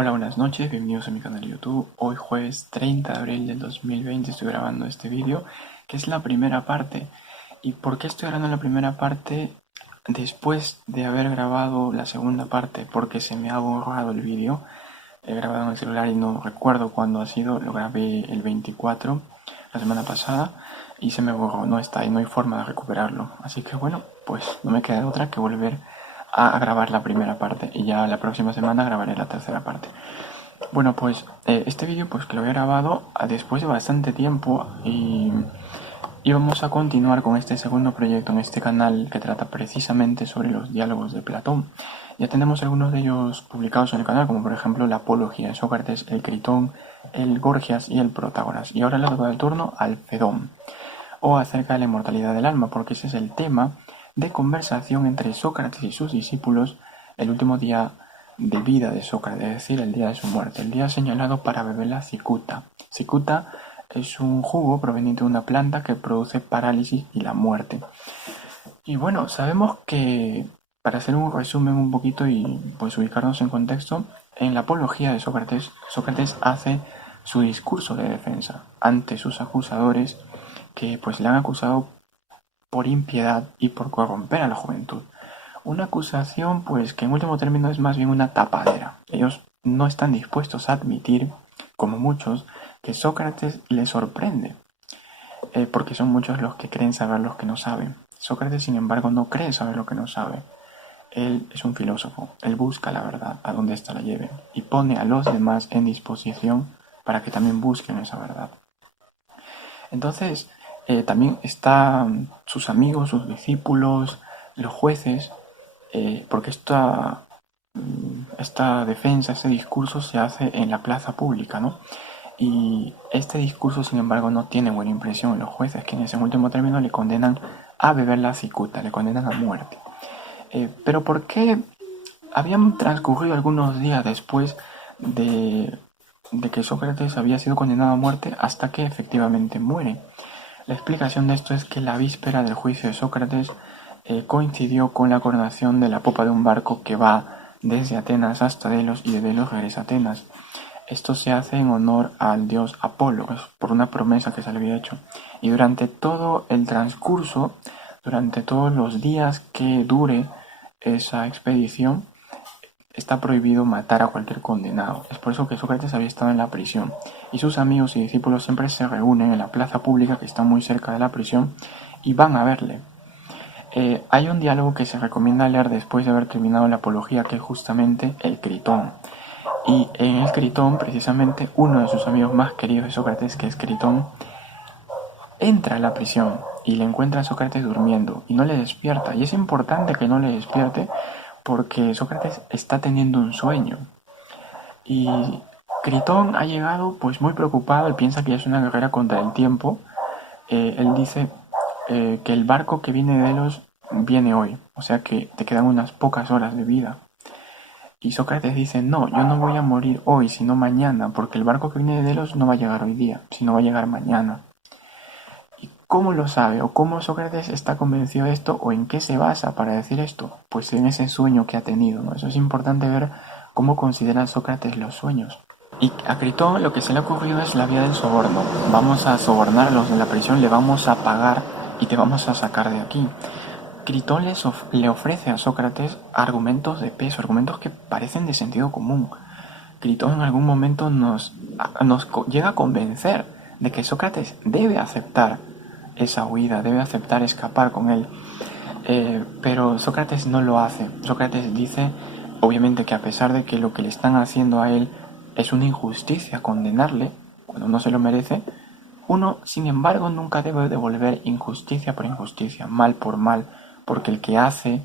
Hola, buenas noches, bienvenidos a mi canal de YouTube. Hoy jueves 30 de abril del 2020 estoy grabando este vídeo, que es la primera parte. ¿Y por qué estoy grabando la primera parte después de haber grabado la segunda parte? Porque se me ha borrado el vídeo. He grabado en el celular y no recuerdo cuándo ha sido, lo grabé el 24, la semana pasada, y se me borró, no está ahí, no hay forma de recuperarlo. Así que bueno, pues no me queda otra que volver a grabar la primera parte y ya la próxima semana grabaré la tercera parte. Bueno, pues este vídeo pues que lo he grabado después de bastante tiempo y vamos a continuar con este segundo proyecto en este canal que trata precisamente sobre los diálogos de Platón. Ya tenemos algunos de ellos publicados en el canal, como por ejemplo la Apología de Sócrates, el Critón, el Gorgias y el Protágoras. Y ahora le toca el turno al Fedón, o acerca de la inmortalidad del alma, porque ese es el tema de conversación entre Sócrates y sus discípulos el último día de vida de Sócrates, es decir, el día de su muerte, el día señalado para beber la cicuta. Cicuta es un jugo proveniente de una planta que produce parálisis y la muerte. Y bueno, sabemos que, para hacer un resumen un poquito y pues ubicarnos en contexto, en la apología de Sócrates, Sócrates hace su discurso de defensa ante sus acusadores que pues le han acusado por impiedad y por corromper a la juventud. Una acusación pues que en último término es más bien una tapadera. Ellos no están dispuestos a admitir, como muchos, que Sócrates les sorprende, porque son muchos los que creen saber los que no saben. Sócrates, sin embargo, no cree saber lo que no sabe. Él es un filósofo, él busca la verdad a donde ésta la lleve y pone a los demás en disposición para que también busquen esa verdad. Entonces, también están sus amigos, sus discípulos, los jueces, porque esta defensa, este discurso se hace en la plaza pública, ¿no? Y este discurso, sin embargo, no tiene buena impresión en los jueces, que en ese último término le condenan a beber la cicuta, le condenan a muerte. Pero ¿por qué habían transcurrido algunos días después de, de que Sócrates había sido condenado a muerte hasta que efectivamente muere? La explicación de esto es que la víspera del juicio de Sócrates coincidió con la coronación de la popa de un barco que va desde Atenas hasta Delos y de Delos regresa a Atenas. Esto se hace en honor al dios Apolo, por una promesa que se le había hecho. Y durante todo el transcurso, durante todos los días que dure esa expedición, está prohibido matar a cualquier condenado. Es por eso que Sócrates había estado en la prisión. Y sus amigos y discípulos siempre se reúnen en la plaza pública que está muy cerca de la prisión y van a verle. Hay un diálogo que se recomienda leer después de haber terminado la apología, que es justamente el Critón. Y en el Critón, precisamente, uno de sus amigos más queridos de Sócrates, que es Critón, entra a la prisión y le encuentra a Sócrates durmiendo y no le despierta. Y es importante que no le despierte porque Sócrates está teniendo un sueño. Y Critón ha llegado pues muy preocupado, él piensa que ya es una carrera contra el tiempo. Él dice que el barco que viene de Delos viene hoy, o sea que te quedan unas pocas horas de vida. Y Sócrates dice, no, yo no voy a morir hoy, sino mañana, porque el barco que viene de Delos no va a llegar hoy día, sino va a llegar mañana. ¿Y cómo lo sabe? ¿O cómo Sócrates está convencido de esto? ¿O en qué se basa para decir esto? Pues en ese sueño que ha tenido, ¿no? Eso es importante ver cómo considera Sócrates los sueños. Y a Critón lo que se le ha ocurrido es la vía del soborno. Vamos a sobornar a los de la prisión, le vamos a pagar y te vamos a sacar de aquí. Critón le ofrece a Sócrates argumentos de peso, argumentos que parecen de sentido común. Critón en algún momento nos llega a convencer de que Sócrates debe aceptar esa huida, debe aceptar escapar con él. Pero Sócrates no lo hace. Sócrates dice, obviamente, que a pesar de que lo que le están haciendo a él es una injusticia condenarle, cuando no se lo merece, uno, sin embargo, nunca debe devolver injusticia por injusticia, mal por mal, porque el que hace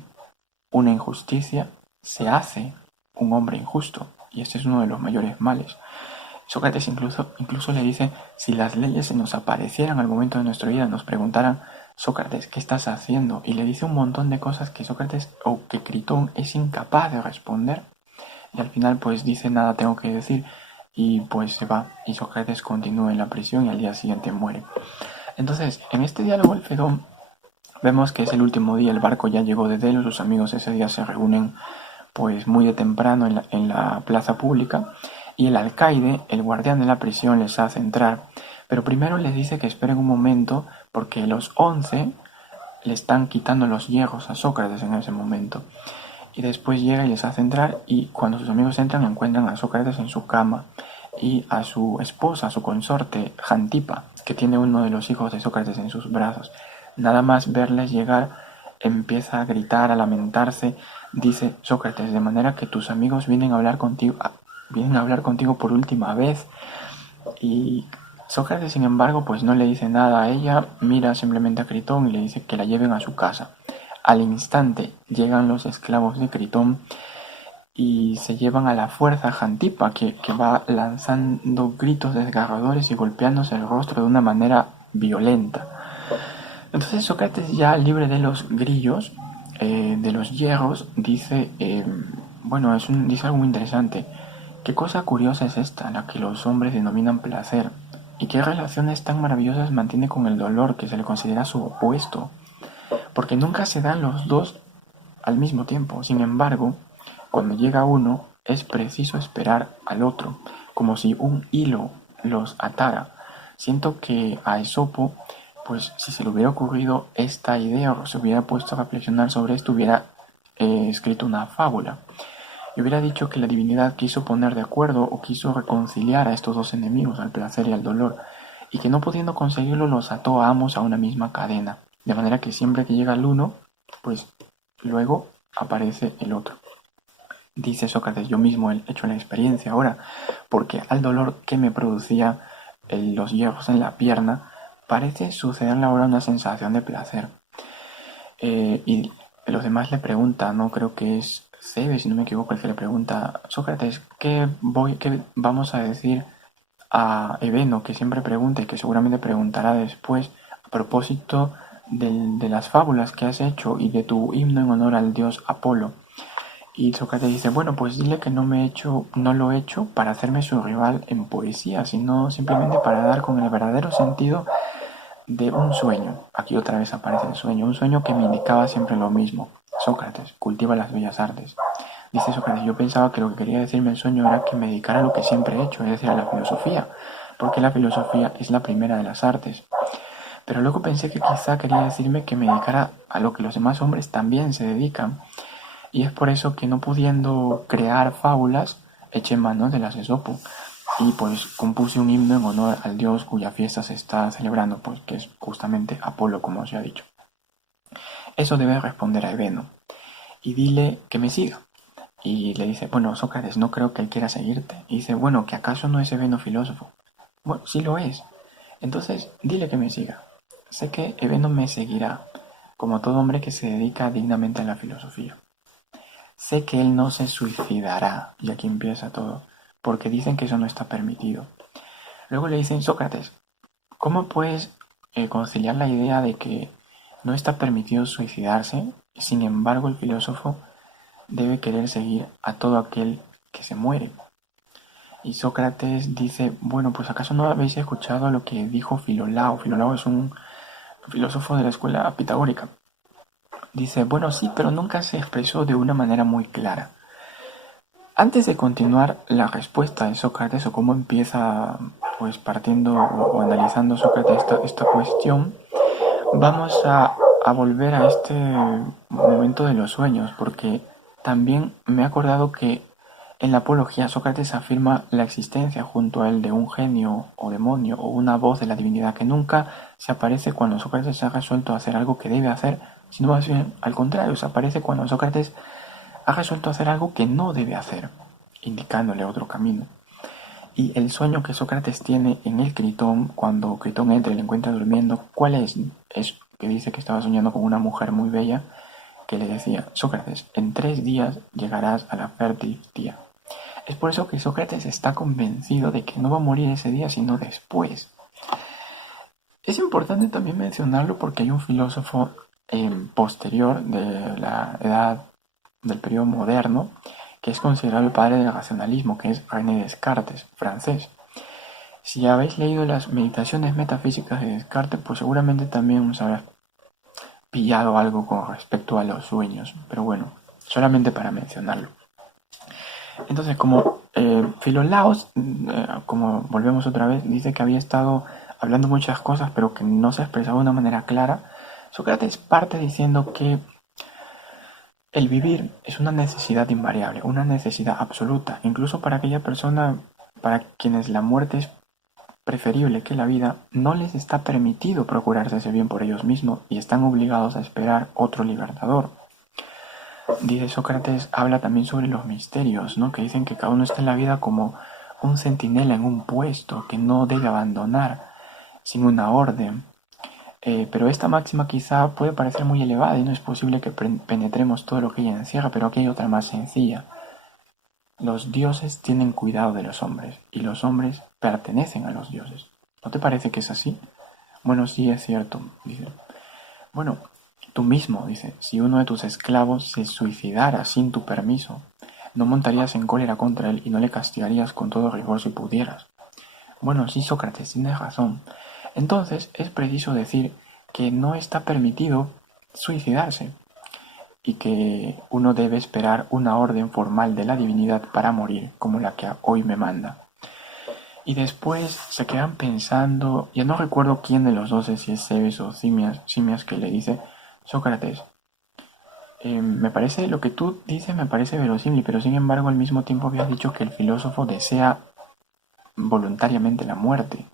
una injusticia se hace un hombre injusto, y este es uno de los mayores males. Sócrates incluso le dice, si las leyes se nos aparecieran al momento de nuestra vida, nos preguntaran, Sócrates, ¿qué estás haciendo? Y le dice un montón de cosas que Sócrates o que Critón es incapaz de responder. Y al final pues dice, nada tengo que decir, y pues se va. Y Sócrates continúa en la prisión y al día siguiente muere. Entonces, en este diálogo el Fedón vemos que es el último día, el barco ya llegó de Delos, sus amigos ese día se reúnen pues muy de temprano en la plaza pública, y el alcaide, el guardián de la prisión, les hace entrar. Pero primero les dice que esperen un momento porque los 11 le están quitando los hierros a Sócrates en ese momento. Y después llega y les hace entrar, y cuando sus amigos entran encuentran a Sócrates en su cama y a su esposa, a su consorte, Jantipa, que tiene uno de los hijos de Sócrates en sus brazos. Nada más verles llegar, empieza a gritar, a lamentarse. Dice Sócrates: de manera que tus amigos vienen a hablar contigo por última vez. Y Sócrates, sin embargo, pues no le dice nada a ella, mira simplemente a Critón y le dice que la lleven a su casa. Al instante llegan los esclavos de Critón y se llevan a la fuerza a Jantipa, que va lanzando gritos desgarradores y golpeándose el rostro de una manera violenta. Entonces Sócrates, ya libre de los grillos, de los hierros, dice, dice algo muy interesante. ¿Qué cosa curiosa es esta, la que los hombres denominan placer? ¿Y qué relaciones tan maravillosas mantiene con el dolor, que se le considera su opuesto? Porque nunca se dan los dos al mismo tiempo. Sin embargo, cuando llega uno, es preciso esperar al otro, como si un hilo los atara. Siento que a Esopo, pues si se le hubiera ocurrido esta idea o se hubiera puesto a reflexionar sobre esto, hubiera escrito una fábula. Y hubiera dicho que la divinidad quiso poner de acuerdo o quiso reconciliar a estos dos enemigos, al placer y al dolor, y que no pudiendo conseguirlo los ató a ambos a una misma cadena, de manera que siempre que llega el uno, pues luego aparece el otro. Dice Sócrates: yo mismo he hecho la experiencia ahora, porque al dolor que me producía los hierros en la pierna, parece sucederle ahora una sensación de placer. Y los demás le preguntan, no creo que es Cebes, si no me equivoco, el que le pregunta: Sócrates, ¿qué vamos a decir a Eveno, que siempre pregunta y que seguramente preguntará después, a propósito de las fábulas que has hecho y de tu himno en honor al dios Apolo? Y Sócrates dice: bueno, pues dile que no lo he hecho para hacerme su rival en poesía, sino simplemente para dar con el verdadero sentido de un sueño. Aquí otra vez aparece el sueño, un sueño que me indicaba siempre lo mismo. Sócrates, cultiva las bellas artes. Dice Sócrates: yo pensaba que lo que quería decirme el sueño era que me dedicara a lo que siempre he hecho, es decir, a la filosofía, porque la filosofía es la primera de las artes. Pero luego pensé que quizá quería decirme que me dedicara a lo que los demás hombres también se dedican, y es por eso que, no pudiendo crear fábulas, eché mano de las Esopo y pues compuse un himno en honor al dios cuya fiesta se está celebrando, pues que es justamente Apolo, como os he dicho. Eso debe responder a Eveno y dile que me siga. Y le dice: bueno, Sócrates, no creo que él quiera seguirte. Y dice: bueno, ¿que acaso no es Eveno filósofo? Bueno, sí lo es. Entonces, dile que me siga. Sé que Eveno me seguirá, como todo hombre que se dedica dignamente a la filosofía. Sé que él no se suicidará, y aquí empieza todo, porque dicen que eso no está permitido. Luego le dicen: Sócrates, ¿cómo puedes conciliar la idea de que no está permitido suicidarse? Sin embargo, el filósofo debe querer seguir a todo aquel que se muere. Y Sócrates dice: bueno, pues ¿acaso no habéis escuchado lo que dijo Filolao? Filolao es un filósofo de la escuela pitagórica. Dice: bueno, sí, pero nunca se expresó de una manera muy clara. Antes de continuar la respuesta de Sócrates, o cómo empieza, pues partiendo o analizando Sócrates esta cuestión, vamos a volver a este momento de los sueños, porque también me he acordado que en la Apología Sócrates afirma la existencia junto a él de un genio o demonio o una voz de la divinidad que nunca se aparece cuando Sócrates ha resuelto hacer algo que debe hacer, sino más bien al contrario, se aparece cuando Sócrates ha resuelto hacer algo que no debe hacer, indicándole otro camino. Y el sueño que Sócrates tiene en el Critón, cuando Critón entra y le encuentra durmiendo, ¿cuál es? Es que dice que estaba soñando con una mujer muy bella que le decía: Sócrates, en 3 días llegarás a la fértil tía. Es por eso que Sócrates está convencido de que no va a morir ese día, sino después. Es importante también mencionarlo porque hay un filósofo posterior de la edad del periodo moderno que es considerado el padre del racionalismo, que es René Descartes, francés. Si habéis leído las meditaciones metafísicas de Descartes, pues seguramente también os habrás pillado algo con respecto a los sueños, pero bueno, solamente para mencionarlo. Entonces, como Filolaos, como volvemos otra vez, dice que había estado hablando muchas cosas, pero que no se expresaba de una manera clara, Sócrates parte diciendo que el vivir es una necesidad invariable, una necesidad absoluta, incluso para aquella persona para quienes la muerte es preferible que la vida, no les está permitido procurarse ese bien por ellos mismos y están obligados a esperar otro libertador. Dice Sócrates, habla también sobre los misterios, ¿no? Que dicen que cada uno está en la vida como un centinela en un puesto que no debe abandonar sin una orden. Pero esta máxima quizá puede parecer muy elevada y no es posible que penetremos todo lo que ella encierra, pero aquí hay otra más sencilla. Los dioses tienen cuidado de los hombres y los hombres pertenecen a los dioses. ¿No te parece que es así? Bueno, sí, es cierto, dice. Bueno, tú mismo, dice, si uno de tus esclavos se suicidara sin tu permiso, no montarías en cólera contra él y no le castigarías con todo rigor si pudieras. Bueno, sí, Sócrates, tienes razón. Entonces es preciso decir que no está permitido suicidarse y que uno debe esperar una orden formal de la divinidad para morir, como la que hoy me manda. Y después se quedan pensando, ya no recuerdo quién de los dos, si es Cebes o Simias que le dice, Sócrates, me parece, lo que tú dices me parece verosímil, pero sin embargo al mismo tiempo habías dicho que el filósofo desea voluntariamente la muerte.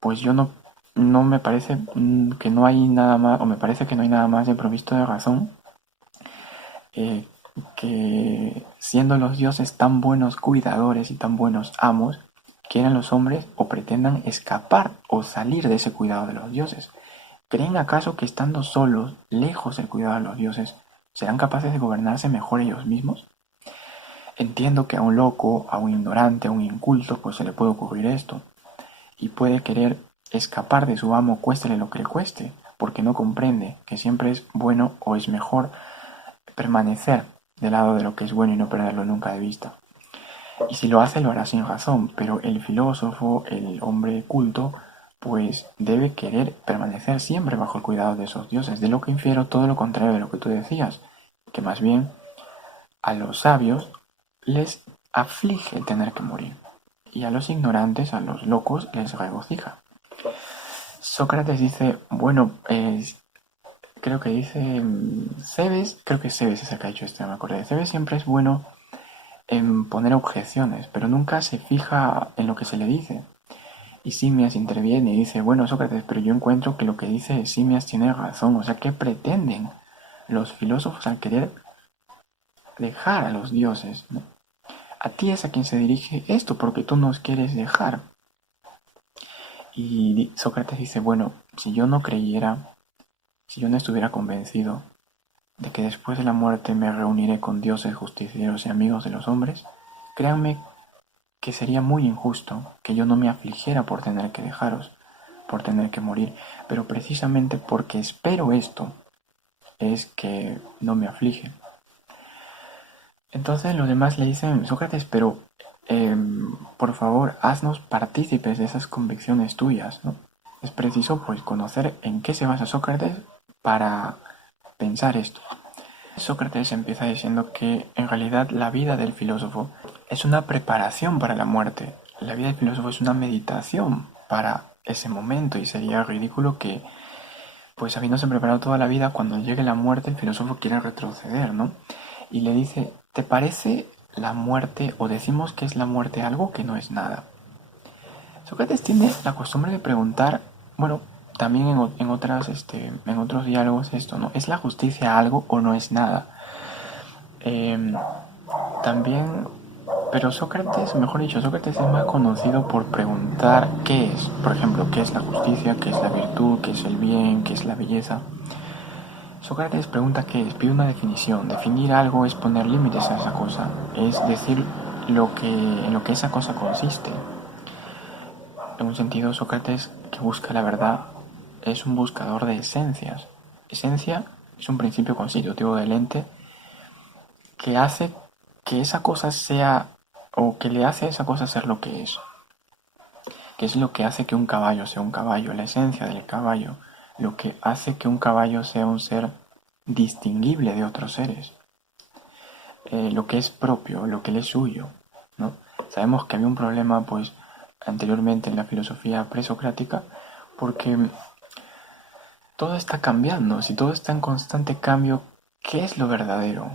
Pues yo no me parece que no hay nada más, o me parece que no hay nada más de provisto de razón, eh, que siendo los dioses tan buenos cuidadores y tan buenos amos, quieran los hombres o pretendan escapar o salir de ese cuidado de los dioses. ¿Creen acaso que estando solos, lejos del cuidado de los dioses, serán capaces de gobernarse mejor ellos mismos? Entiendo que a un loco, a un ignorante, a un inculto, pues se le puede ocurrir esto, y puede querer escapar de su amo cuéstele lo que le cueste, porque no comprende que siempre es bueno o es mejor permanecer del lado de lo que es bueno y no perderlo nunca de vista. Y si lo hace, lo hará sin razón, pero el filósofo, el hombre culto, pues debe querer permanecer siempre bajo el cuidado de esos dioses, de lo que infiero todo lo contrario de lo que tú decías, que más bien a los sabios les aflige el tener que morir, y a los ignorantes, a los locos, les regocija. Sócrates dice, bueno, creo que dice Cebes, creo que Cebes es el que ha dicho esto, no me acuerdo. Cebes siempre es bueno en poner objeciones, pero nunca se fija en lo que se le dice. Y Simias interviene y dice, bueno, Sócrates, pero yo encuentro que lo que dice Simias tiene razón. O sea, ¿qué pretenden los filósofos al querer dejar a los dioses? ¿No? A ti es a quien se dirige esto, porque tú nos quieres dejar. Y Sócrates dice, bueno, si yo no creyera, si yo no estuviera convencido de que después de la muerte me reuniré con dioses justicieros y amigos de los hombres, créanme que sería muy injusto que yo no me afligiera por tener que dejaros, por tener que morir, pero precisamente porque espero esto es que no me aflige. Entonces los demás le dicen, Sócrates, pero por favor, haznos partícipes de esas convicciones tuyas, ¿no? Es preciso pues conocer en qué se basa Sócrates para pensar esto. Sócrates empieza diciendo que en realidad la vida del filósofo es una preparación para la muerte. La vida del filósofo es una meditación para ese momento y sería ridículo que, pues habiéndose preparado toda la vida, cuando llegue la muerte el filósofo quiera retroceder, ¿no? Y le dice, ¿te parece la muerte o decimos que es la muerte algo que no es nada? Sócrates tiene la costumbre de preguntar, bueno, también en otros diálogos esto, ¿no? ¿Es la justicia algo o no es nada? Eh, también, pero Sócrates, mejor dicho, Sócrates es más conocido por preguntar qué es, por ejemplo, qué es la justicia, qué es la virtud, qué es el bien, qué es la belleza. Sócrates pregunta qué es, pide una definición. Definir algo es poner límites a esa cosa, es decir en lo que esa cosa consiste. En un sentido, Sócrates, que busca la verdad, es un buscador de esencias. Esencia es un principio constitutivo del ente que hace que esa cosa sea, o que le hace a esa cosa ser lo que es lo que hace que un caballo sea un caballo, la esencia del caballo, lo que hace que un caballo sea un ser distinguible de otros seres. lo que es propio, lo que le es suyo, ¿no? Sabemos que había un problema, pues, anteriormente en la filosofía presocrática, porque todo está cambiando. Si todo está en constante cambio, ¿qué es lo verdadero?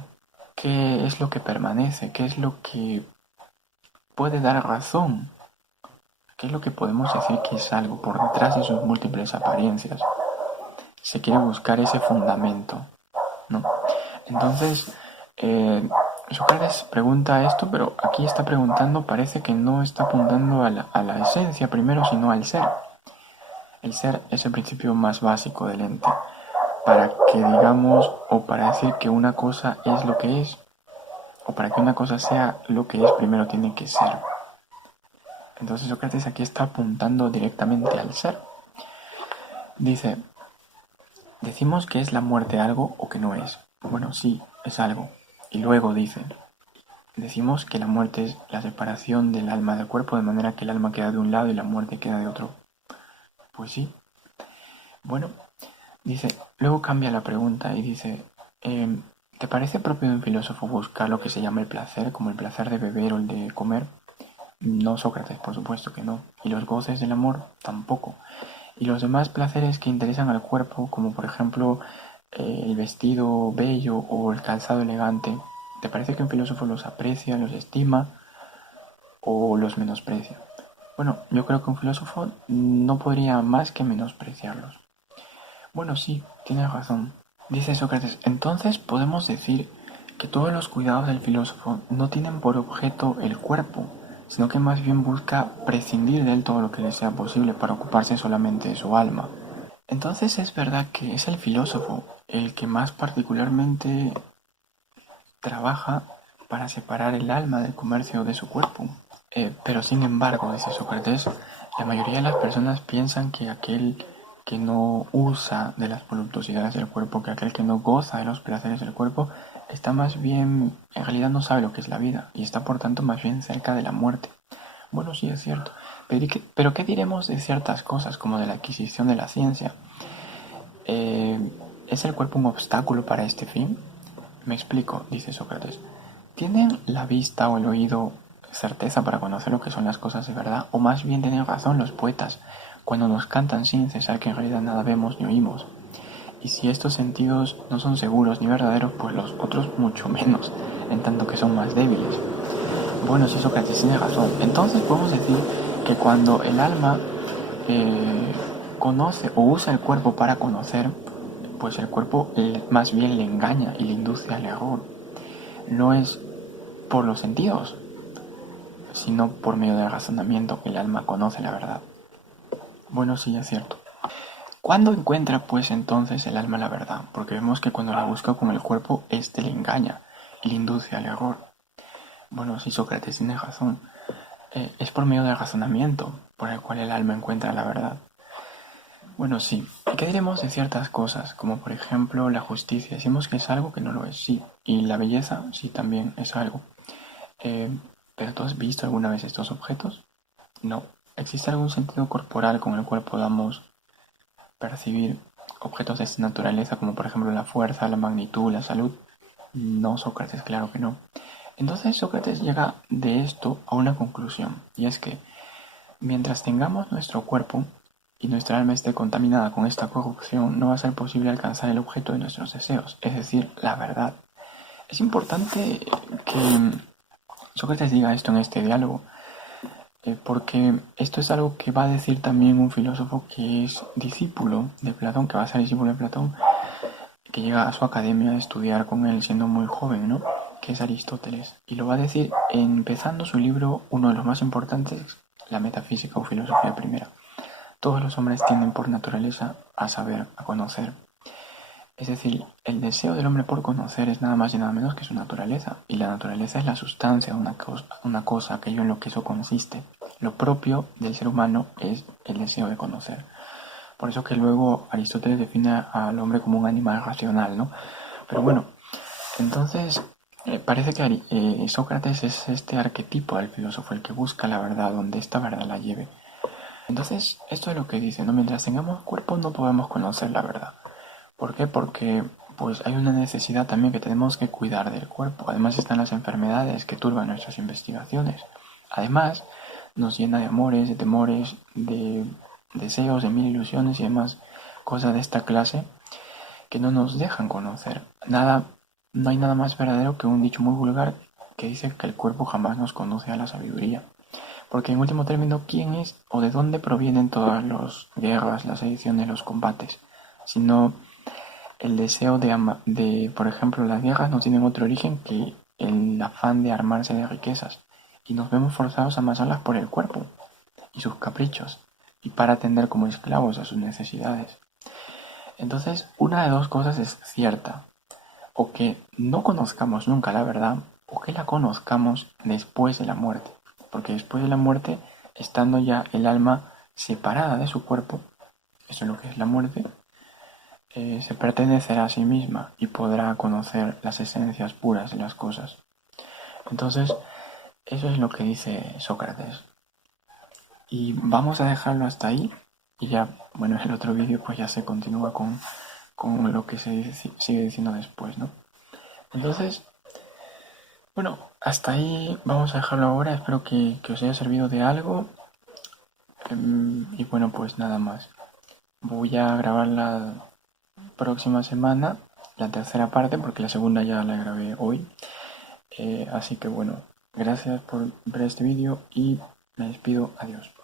¿Qué es lo que permanece? ¿Qué es lo que puede dar razón? ¿Qué es lo que podemos decir que es algo por detrás de sus múltiples apariencias? Se quiere buscar ese fundamento, ¿no? Entonces, eh, Sócrates pregunta esto, pero aquí está preguntando, parece que no está apuntando a la esencia primero, sino al ser. El ser es el principio más básico del ente. Para que digamos, o para decir que una cosa es lo que es, o para que una cosa sea lo que es, primero tiene que ser. Entonces Sócrates aquí está apuntando directamente al ser. Dice, decimos que es la muerte algo o que no es. Bueno, sí, es algo. Y luego dice, decimos que la muerte es la separación del alma del cuerpo de manera que el alma queda de un lado y la muerte queda de otro. Pues sí. Bueno, dice, luego cambia la pregunta y dice, ¿te parece propio de un filósofo buscar lo que se llama el placer, como el placer de beber o el de comer? No, Sócrates, por supuesto que no. Y los goces del amor, tampoco. Y los demás placeres que interesan al cuerpo, como por ejemplo el vestido bello o el calzado elegante, ¿te parece que un filósofo los aprecia, los estima o los menosprecia? Bueno, yo creo que un filósofo no podría más que menospreciarlos. Bueno, sí, tienes razón. Dice Sócrates, entonces podemos decir que todos los cuidados del filósofo no tienen por objeto el cuerpo, sino que más bien busca prescindir de él todo lo que le sea posible para ocuparse solamente de su alma. Entonces es verdad que es el filósofo el que más particularmente trabaja para separar el alma del comercio de su cuerpo. Pero sin embargo, dice Sócrates, la mayoría de las personas piensan que aquel que no usa de las voluptuosidades del cuerpo, que aquel que no goza de los placeres del cuerpo, está más bien, en realidad no sabe lo que es la vida y está por tanto más bien cerca de la muerte. Bueno, sí es cierto, pero ¿qué diremos de ciertas cosas como de la adquisición de la ciencia? Eh, ¿Es el cuerpo un obstáculo para este fin? Me explico, dice Sócrates. ¿Tienen la vista o el oído certeza para conocer lo que son las cosas de verdad? ¿O más bien tienen razón los poetas cuando nos cantan sin cesar que en realidad nada vemos ni oímos? Y si estos sentidos no son seguros ni verdaderos, pues los otros mucho menos, en tanto que son más débiles. Bueno, si Sócrates tiene razón, entonces podemos decir que cuando el alma conoce o usa el cuerpo para conocer, pues el cuerpo más bien le engaña y le induce al error. No es por los sentidos, sino por medio del razonamiento que el alma conoce la verdad. Bueno, sí, es cierto. ¿Cuándo encuentra pues entonces el alma la verdad? Porque vemos que cuando la busca con el cuerpo, éste le engaña y le induce al error. Bueno, sí, Sócrates tiene razón. Es por medio del razonamiento por el cual el alma encuentra la verdad. Bueno, sí. ¿Y qué diremos de ciertas cosas? Como por ejemplo la justicia. Decimos que es algo que no lo es, sí. Y la belleza, sí, también es algo. Eh, ¿Pero tú has visto alguna vez estos objetos? No. ¿Existe algún sentido corporal con el cual podamos percibir objetos de esta naturaleza, como por ejemplo la fuerza, la magnitud, la salud? No, Sócrates, claro que no. Entonces Sócrates llega de esto a una conclusión, y es que mientras tengamos nuestro cuerpo y nuestra alma esté contaminada con esta corrupción, no va a ser posible alcanzar el objeto de nuestros deseos, es decir, la verdad. Es importante que Sócrates diga esto en este diálogo, porque esto es algo que va a decir también un filósofo que es discípulo de Platón, que va a ser discípulo de Platón, que llega a su academia a estudiar con él siendo muy joven, ¿no? Que es Aristóteles. Y lo va a decir empezando su libro, uno de los más importantes, la metafísica o filosofía primera. Todos los hombres tienden por naturaleza a saber, a conocer. Es decir, el deseo del hombre por conocer es nada más y nada menos que su naturaleza. Y la naturaleza es la sustancia de una cosa, aquello en lo que eso consiste. Lo propio del ser humano es el deseo de conocer. Por eso que luego Aristóteles define al hombre como un animal racional, ¿no? Pero bueno, entonces parece que Sócrates es este arquetipo del filósofo, el que busca la verdad, donde esta verdad la lleve. Entonces, esto es lo que dice, ¿no? Mientras tengamos cuerpo no podemos conocer la verdad. ¿Por qué? Porque pues hay una necesidad también que tenemos que cuidar del cuerpo. Además están las enfermedades que turban nuestras investigaciones. Además, nos llena de amores, de temores, de deseos, de mil ilusiones y demás cosas de esta clase que no nos dejan conocer. No hay nada más verdadero que un dicho muy vulgar que dice que el cuerpo jamás nos conduce a la sabiduría. Porque en último término, ¿quién es o de dónde provienen todas las guerras, las ediciones, los combates? Sino el deseo por ejemplo, las guerras no tienen otro origen que el afán de armarse de riquezas. Y nos vemos forzados a amasarlas por el cuerpo y sus caprichos, y para atender como esclavos a sus necesidades. Entonces, una de dos cosas es cierta, o que no conozcamos nunca la verdad, o que la conozcamos después de la muerte. Porque después de la muerte, estando ya el alma separada de su cuerpo, eso es lo que es la muerte, se pertenecerá a sí misma y podrá conocer las esencias puras de las cosas. Entonces, eso es lo que dice Sócrates. Y vamos a dejarlo hasta ahí. Y ya, bueno, en el otro vídeo pues ya se continúa con lo que sigue diciendo después, ¿no? Entonces, bueno, hasta ahí vamos a dejarlo ahora. Espero que os haya servido de algo. Y bueno, pues nada más. Voy a grabar la próxima semana, la tercera parte, porque la segunda ya la grabé hoy. Así que bueno, gracias por ver este vídeo y me despido. Adiós.